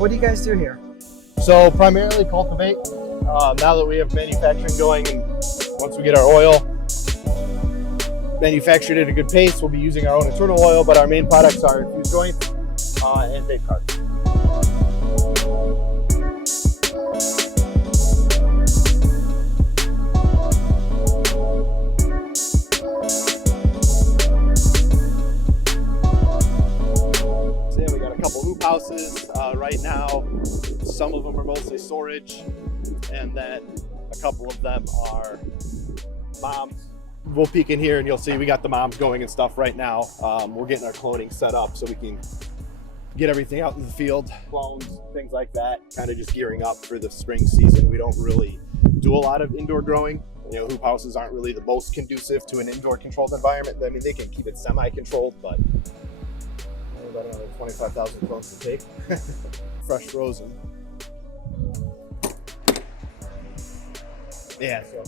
What do you guys do here? So primarily cultivate. Now that we have manufacturing going, and once we get our oil manufactured at a good pace, we'll be using our own internal oil, but our main products are infused joints and vape carts. So yeah, we got a couple hoop houses right now. Some of them are mostly storage, and then a couple of them are moms. We'll peek in here and you'll see we got the moms going and stuff right now. We're getting our cloning set up so we can get everything out in the field, clones, things like that, kind of just gearing up for the spring season. We don't really do a lot of indoor growing. You know, hoop houses aren't really the most conducive to an indoor controlled environment. I mean, they can keep it semi-controlled, but about another 25,000 clones to take. Fresh frozen. Yeah, so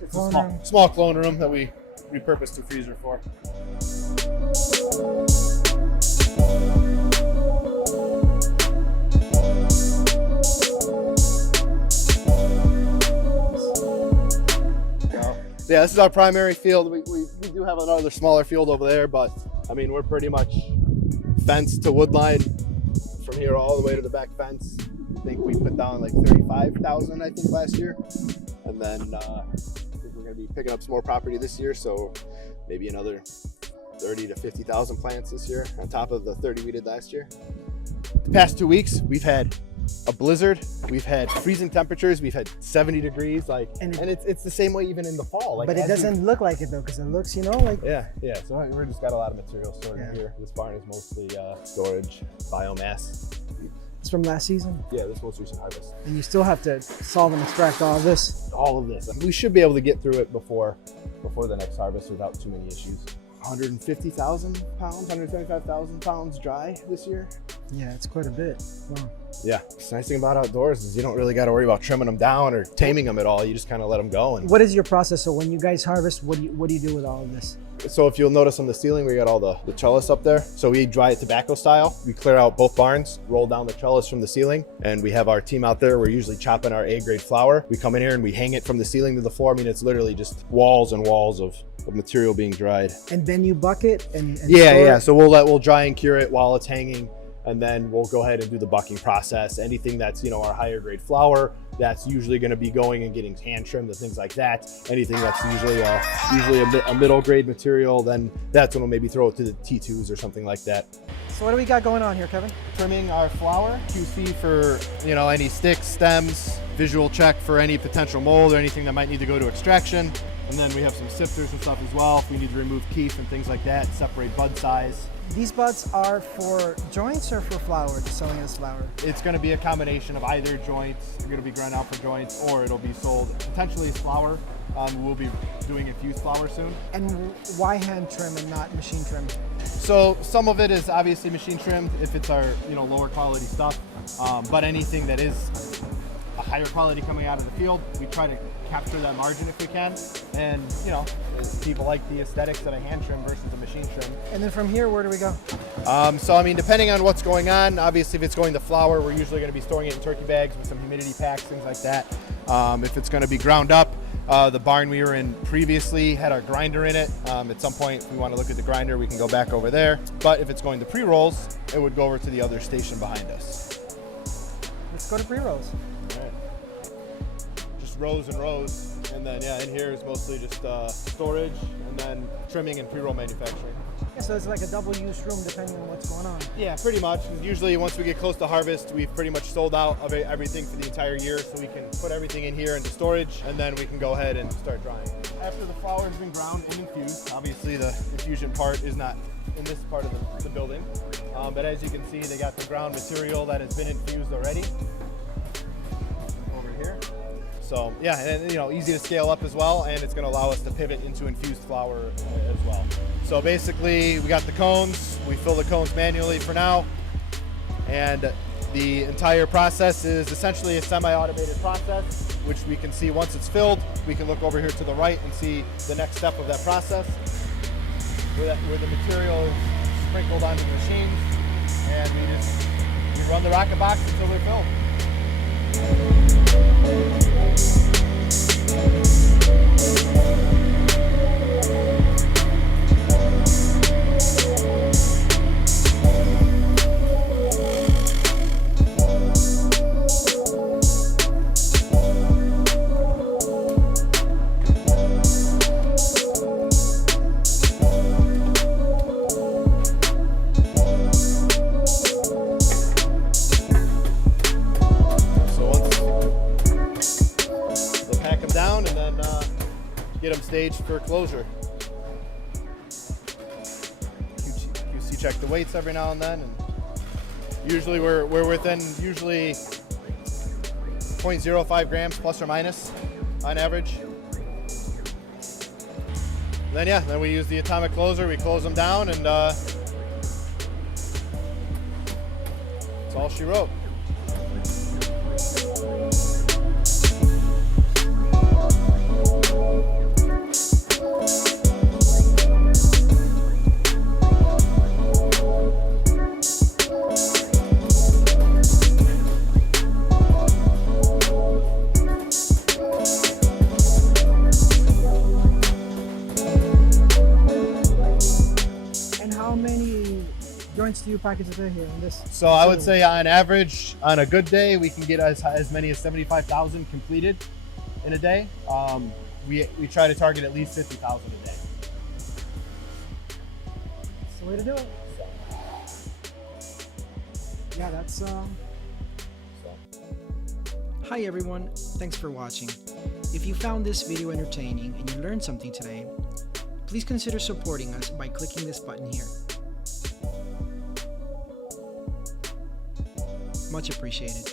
it's a small clone room that we repurposed the freezer for. So yeah, this is our primary field. We do have another smaller field over there, but I mean, we're pretty much fenced to wood line from here all the way to the back fence. I think we put down like 35,000, I think, last year. And then I think we're going to be picking up some more property this year, so maybe another 30 to 50,000 plants this year on top of the 30 we did last year. The past 2 weeks, we've had a blizzard, we've had freezing temperatures, we've had 70 degrees, like, and it's the same way even in the fall. Like, but it doesn't look like it though, because it looks, you know, like... Yeah, so we're just got a lot of material stored in here. This barn is mostly storage, biomass. It's from last season? Yeah, this most recent harvest. And you still have to solve and extract all of this? All of this. We should be able to get through it before the next harvest without too many issues. 150,000 pounds, 175,000 pounds dry this year. Yeah, it's quite a bit. Wow. Yeah, the nice thing about outdoors is you don't really got to worry about trimming them down or taming them at all. You just kind of let them go. And what is your process? So when you guys harvest, what do you do with all of this? So if you'll notice on the ceiling, we got all the trellis up there. So we dry it tobacco style. We clear out both barns, roll down the trellis from the ceiling, and we have our team out there. We're usually chopping our A-grade flower. We come in here and we hang it from the ceiling to the floor. I mean, it's literally just walls and walls of material being dried. And then you bucket and yeah. So we'll dry and cure it while it's hanging, and then we'll go ahead and do the bucking process. Anything that's, you know, our higher grade flower, that's usually going to be going and getting hand trimmed and things like that. Anything that's usually a middle grade material, then that's when we'll maybe throw it to the T2s or something like that. So what do we got going on here, Kevin? Trimming our flower, QC for, you know, any sticks, stems, visual check for any potential mold or anything that might need to go to extraction. And then we have some sifters and stuff as well if we need to remove keef and things like that, separate bud size. These buds are for joints or for flower, just selling as flower? It's going to be a combination of either joints, they're going to be ground out for joints, or it'll be sold potentially as flower. We'll be doing infused flower soon. And why hand trim and not machine trim? So some of it is obviously machine trimmed if it's our, you know, lower quality stuff, but anything that is a higher quality coming out of the field, we try to capture that margin if we can. And, you know, people like the aesthetics of a hand trim versus a machine trim. And then from here, where do we go? So I mean, depending on what's going on, obviously if it's going to flour, we're usually going to be storing it in turkey bags with some humidity packs, things like that. If it's going to be ground up, the barn we were in previously had our grinder in it. At some point, if we want to look at the grinder, we can go back over there. But if it's going to pre-rolls, it would go over to the other station behind us. Let's go to pre-rolls. All right. Just rows and rows. And then, yeah, in here is mostly just storage and then trimming and pre-roll manufacturing. Yeah, so it's like a double-use room depending on what's going on. Yeah, pretty much. Usually once we get close to harvest, we've pretty much sold out of everything for the entire year, so we can put everything in here into storage, and then we can go ahead and start drying. After the flour has been ground and infused, obviously the infusion part is not in this part of the building, but as you can see, they got the ground material that has been infused already over here. So yeah, and you know, easy to scale up as well, and it's going to allow us to pivot into infused flour as well. So basically, we got the cones. We fill the cones manually for now, and the entire process is essentially a semi-automated process, which we can see once it's filled. We can look over here to the right and see the next step of that process, where the material is sprinkled onto the machines, and we just run the rocket box until they're filled. Down and then get them staged for closure. QC check the weights every now and then, and usually we're within 0.05 grams plus or minus on average. Then we use the atomic closer. We close them down, and that's all she wrote. How many joints do you package a day here in this? So I would say on average, on a good day, we can get as many as 75,000 completed in a day. We try to target at least 50,000 a day. That's the way to do it. Yeah, that's Hi everyone, thanks for watching. If you found this video entertaining and you learned something today, please consider supporting us by clicking this button here. Much appreciated.